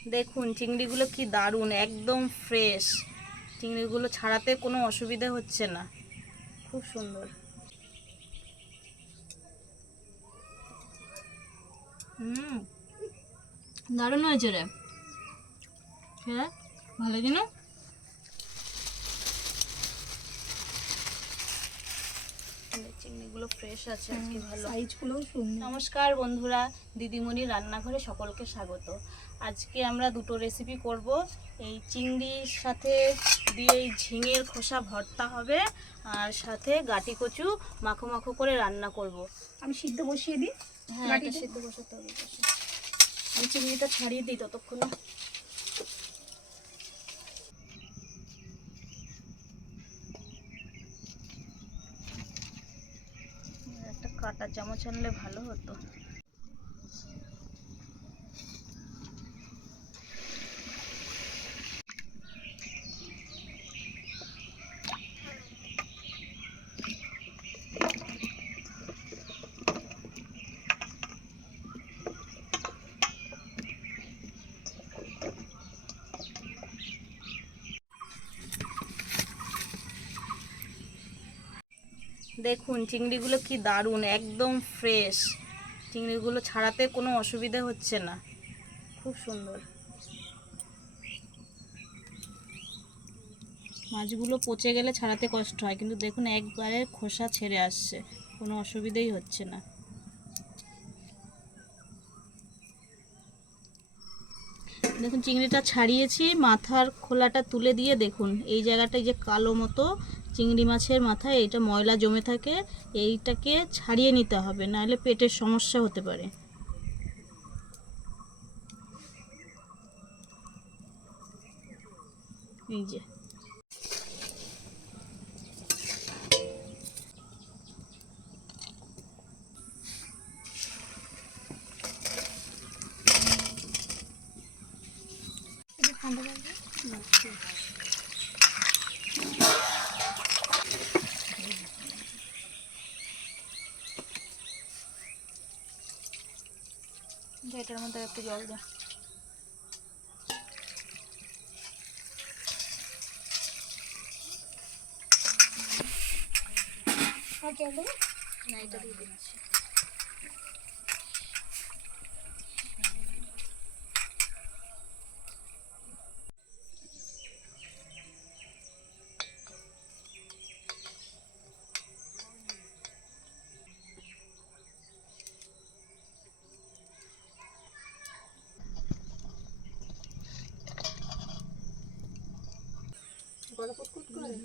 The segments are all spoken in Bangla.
দেখুন চিংড়িগুলো কি দারুণ, একদম ফ্রেশ। চিংড়িগুলো ছাড়াতে কোনো অসুবিধা হচ্ছে না, খুব সুন্দর। দারুণ হয়েছে রে। হ্যাঁ, ভালো কি না? চিংড়িগুলো ফ্রেশ আছে আজকে, ভালো, সাইজগুলোও সুন্দর। নমস্কার বন্ধুরা, দিদিমণির রান্নাঘরে সকলকে স্বাগত। আজকে আমরা দুটো রেসিপি করব। এই চিংড়ির সাথে দিয়ে এই ঝিঙের খোসা ভর্তা হবে, আর সাথে গাটি কচু মাখো মাখো করে রান্না করব। আমি সিদ্ধ বসিয়ে দিই। হ্যাঁ, এটা সিদ্ধ বসাতে হবে। আমি চিংড়িটা ছাড়িয়ে দিই ততক্ষণে। একটা কাঁটা চামচ আনলে ভালো হতো। দেখুন চিংড়িগুলো কি দারুণ, একদম ফ্রেশ। চিংড়িগুলো ছাড়াতে কোনো অসুবিধা হচ্ছে না, খুব সুন্দর। মাছগুলো পচে গেলে ছাড়াতে কষ্ট হয়, কিন্তু দেখুন একবারে খোসা ছেড়ে আসছে, কোনো অসুবিধাই হচ্ছে না। দেখুন চিংড়িটা ছাড়িয়েছি, মাথার খোলাটা তুলে দিয়ে দেখুন এই জায়গাটায় যে কালো মতো চিংড়ি মাছের মাথায় এইটা ময়লা জমে থাকে, এইটাকে ছাড়িয়ে নিতে হবে, নাহলে পেটের সমস্যা হতে পারে। এই যে এটার মধ্যে একটু জল দেয়। না, এটা দিয়ে দিচ্ছি।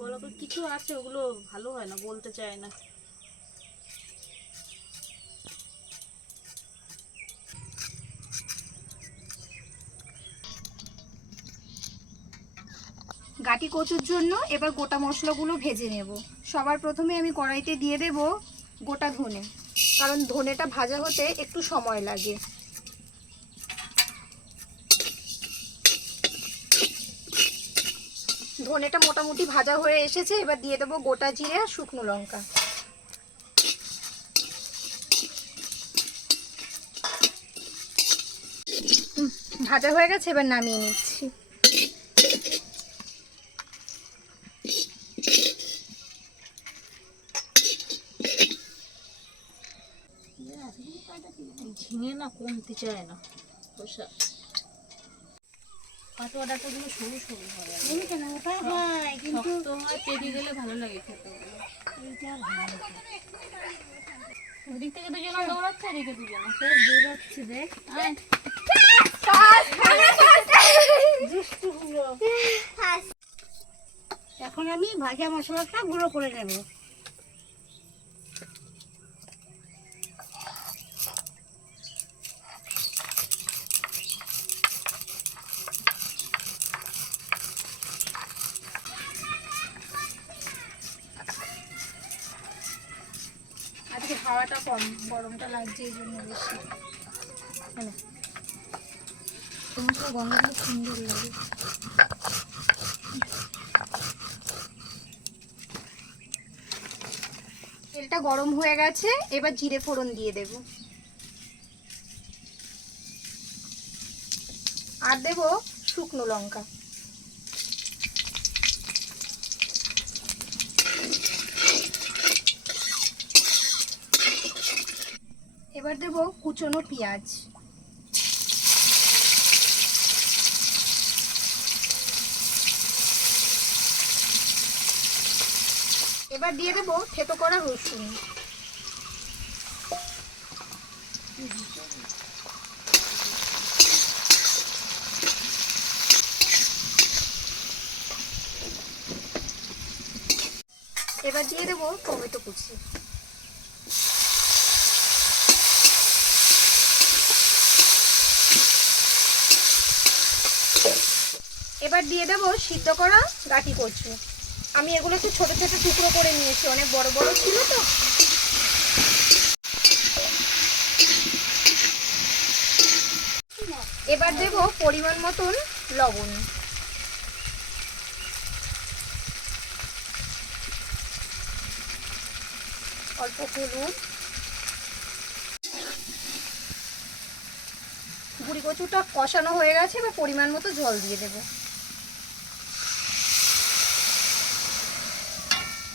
গলা কিছু আছে, ওগুলো ভালো হয় না, বলতে চায় না। গাটি কচুর জন্য এবার গোটা মশলাগুলো ভেজে নেব। সবার প্রথমে আমি কড়াইতে দিয়ে দেব গোটা ধনে, কারণ ধনেটা ভাজা হতে একটু সময় লাগে। ধনেটা মোটামুটি ভাজা হয়ে এসেছে, এবার দিয়ে দেবো গোটা জিরে আর শুকনো লঙ্কা। ভাজা হয়ে গেছে, এবার নামিয়ে নিচ্ছি। ঝিঙে না কমতে চায় না খোসা। পাতোয়াটা গুলো সরু সরু হয়, শক্ত হয়, পেরিয়ে গেলে ভালো লাগে খেতে। ওদিক থেকে দুজনে দৌড়াচ্ছে, এদিকে দুজনে দৌড়াচ্ছে। দেখ এখন আমি ভাজা মশলাটা গুঁড়ো করে নেব। আজকে হাওয়াটা কম, গরমটা লাগছে এই জন্য বেশি। সমস্ত গন্ধগুলো সুন্দর লাগে। তেলটা গরম হয়ে গেছে, এবার জিরে ফোড়ন দিয়ে দেব। আর দেব শুকনো লঙ্কা। এবার দেব কুচনো পেঁয়াজ। এবার দিয়ে দেব থেতো করা রসুন। এবার দিয়ে দেব টমেটো কুচি। এবার দিয়ে দেব সিদ্ধ করা গাটি কচু। আমি এগুলো একটু ছোট ছোট টুকরো করে নিয়েছি, অনেক বড় বড় ছিল তো। এবার দেব পরিমাণ মতন লবণ। অল্প হলুদ। গুঁড়ি কচুটা কষানো হয়ে গেছে, এবার পরিমাণ মতো জল দিয়ে দেব।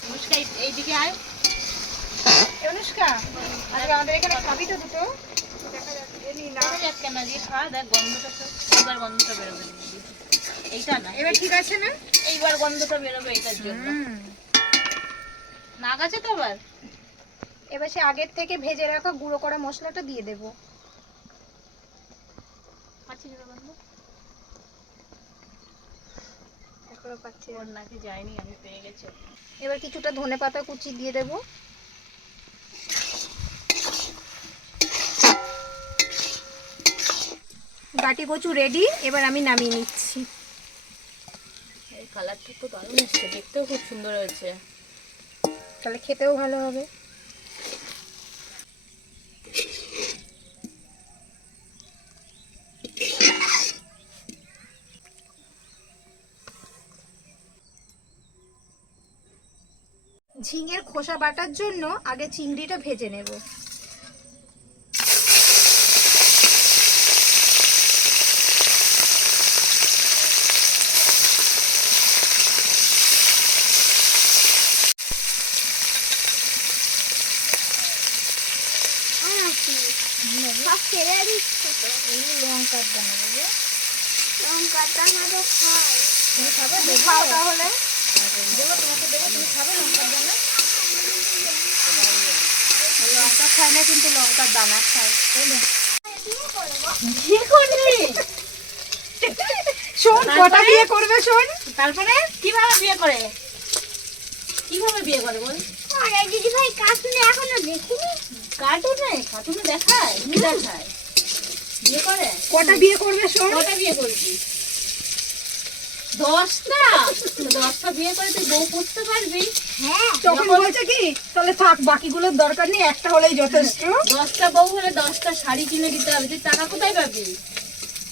অনুষ্কা এইদিকে আয়। অনুষ্কা, আজকে আমাদের এখানে খাবি তো দুটো? দেখা যাক কেন দিয়ে খা, দেখ গন্ধটা তো এইবার গন্ধটা বেরোবে। এইটা না, এবার ঠিক আছে না? এইবার গন্ধটা বেরোবে এটার জন্য। নাক আছে তো আবার। এবার সে আগের থেকে ভেজে রাখা গুঁড়ো করা মশলাটা দিয়ে দেব। পাচ্ছিস না গন্ধ? এখনো পাচ্ছি না। ওর নাকি যায়নি, আমি পেয়ে গেছি। এবার কিছুটা ধনেপাতা কুচি দিয়ে দেব। গাটি কচু রেডি, এবার আমি নামিয়ে নিচ্ছি। এই কালারটা তো দারুণ এসছে, দেখতেও খুব সুন্দর হয়েছে। তাহলে খেতেও ভালো হবে। ঝিঙের খোসা বাটার জন্য আগে চিংড়িটা ভেজে নেব। লঙ্কার দানা দেবো। লঙ্কার দানা তো খাই। তুমি খাবে? খাও তাহলে। দেবো তোমাকে, দেবো, তুমি খাবে লঙ্কার দানা? লঙ্কা খায় না কিন্তু লঙ্কার দানা খায়। বিয়ে করবি? শোন, কটা বিয়ে করবে শোন। তারপরে কিভাবে বিয়ে করে? কিভাবে বিয়ে করে বল? আরে দিদি ভাই কার্টুনে এখনো দেখিনি। কার্টুনে দেখায়, কি দেখায়? বিয়ে করে? কটা বিয়ে করবে শোন। কটা বিয়ে করবি? 10টা? 10টা বিয়ে করে তুই বউ করতে পারবি? হ্যাঁ, তখন বলছে কি, তাহলে থাক, বাকিগুলোর দরকার নেই, একটা হলেই যথেষ্ট। 10টা বউ হলে 10টা শাড়ি কিনে দিতে হবে, তুই টাকা কোথায় পাবি?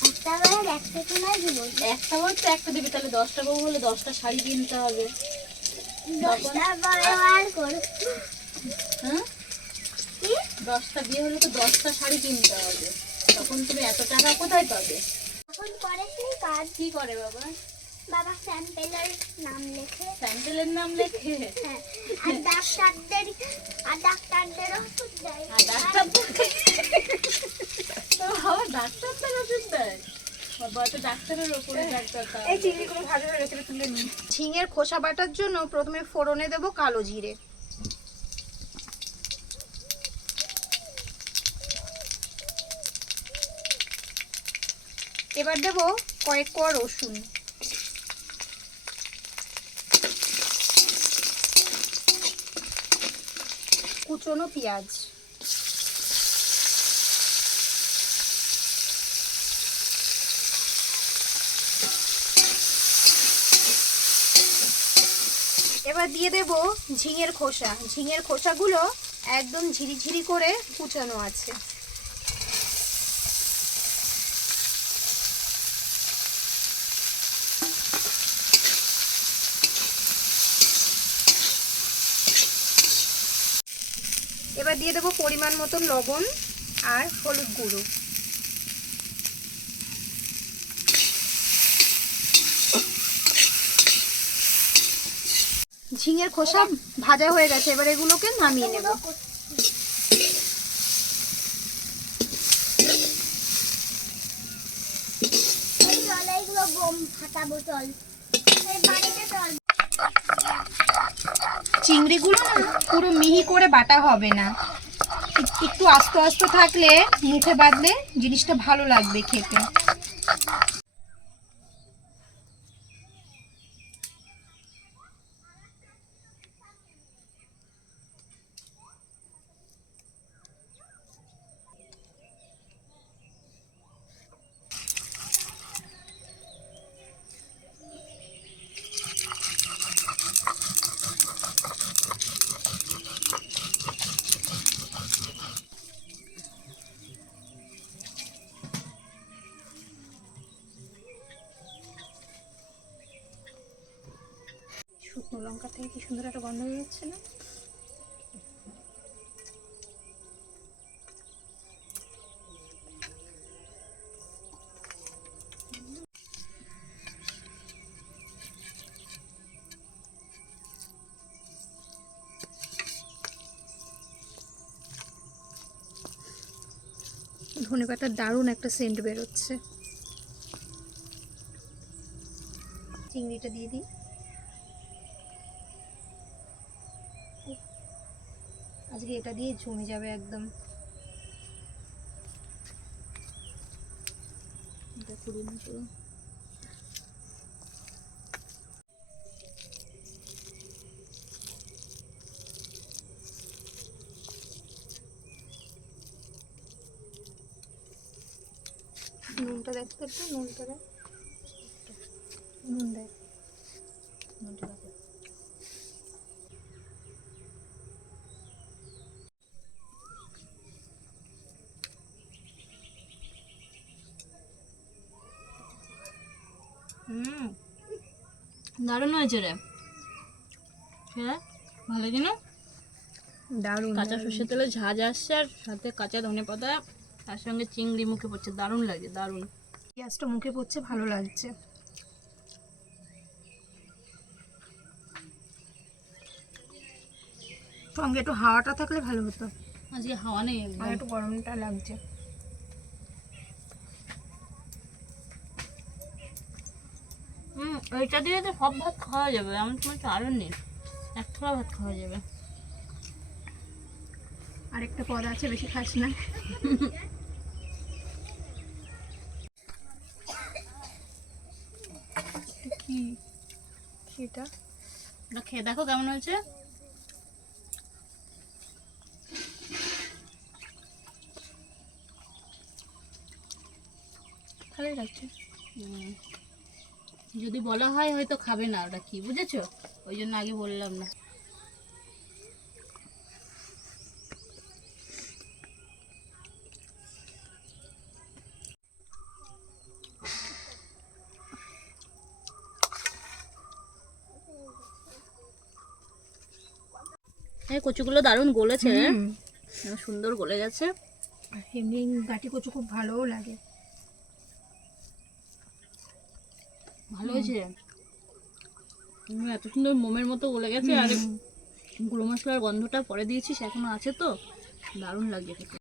একটা বার একটা কিনে দিব। একটা বউ তো একটা দিবি, তাহলে 10টা বউ হলে 10টা শাড়ি কিনতে হবে। 10টা পরে বার করব। হ্যাঁ, কি? 10টা বিয়ে হলে তো 10টা শাড়ি কিনতে হবে, তখন তুমি এত টাকা কোথায় পাবে? এখন করে সেই কাজ। কি করে বাবা? বাবা স্যাম্পেলের নাম লেখে। স্যান্ডেলের নাম লেখে? হ্যাঁ, আর ডাক্তারদের ওষুধ দেয়। আর ডাক্তার তো বাবা ডাক্তার ওষুধ দেয়? বাবা তো ডাক্তারের ওপরে ডাক্তার। এই চিংড়িগুলো ভাজা হয়ে গেছে, তুলে নিই। ঝিঙের খোসা বাটার জন্য প্রথমে ফোড়নে দেব কালো জিরে। এবার দেব কয়েক কোয়া রসুন। কুচনো পেঁয়াজ। এবার দিয়ে দেব ঝিঙের খোসা। ঝিঙের খোসাগুলো একদম ঝিরিঝিরি করে কুচানো আছে। এবার দিয়ে দেব পরিমাণ মতন লবণ আর হলুদ গুঁড়ো। ঝিঙের খোসা ভাজা হয়ে গেছে, এবার এগুলোকে নামিয়ে নেব। চল এইগুলো বোম ফাটাবো, চল এই বাড়িতে চল। চিংড়িগুলো না পুরো মিহি করে বাটা হবে না, একটু আস্তে আস্তে থাকলে মুখে বাঁধলে জিনিসটা ভালো লাগবে খেতে। শুকনো লঙ্কা থেকে কি সুন্দর একটা গন্ধ বেরোচ্ছে না? ধনেপাতার দারুণ একটা সেন্ট বেরোচ্ছে। চিংড়িটা দিয়ে দিই। আজকে এটা দিয়ে জমে যাবে একদম। নুনটা দেখতে একটু, নুনটা দেখ, নুন দেখ। দারুণ হয়েছে রে, হ্যাঁ ভালো কি না? দারুণ কাঁচা সর্ষের তেলে ঝাঁজ আসছে আর সাথে কাঁচা ধনেপাতা, তার সঙ্গে চিংড়ি মুখে পড়ছে, দারুণ লাগে, দারুণ। পেঁয়াজটা মুখে পড়ছে, ভালো লাগছে। সঙ্গে একটু হাওয়াটা থাকলে ভালো হতো, আজকে হাওয়া নেই একদম। আর একটু গরমটা লাগছে। ওইটা দিয়ে তো সব ভাত খাওয়া যাবে, আমার তোমার আরও নেই, এক থালা ভাত খাওয়া যাবে। আরেকটা পদ আছে, বেশি খাস না। কি সেটা ওটা খেয়ে দেখো কেমন হয়েছে। ভালোই লাগছে। যদি বলা হয় হয়তো খাবে না, ওটা কি বুঝেছো, ওই জন্য আগে বললাম না। এই কচুগুলো দারুণ গলেছে, সুন্দর গলে গেছে। এমনি গাটি কচু খুব ভালোও লাগে। ভালো হয়েছে, এত সুন্দর মোমের মতো গলে গেছে। আর গুঁড়ো মশলার গন্ধটা পরে দিয়েছিস, এখনো আছে তো, দারুণ লাগে খেতে।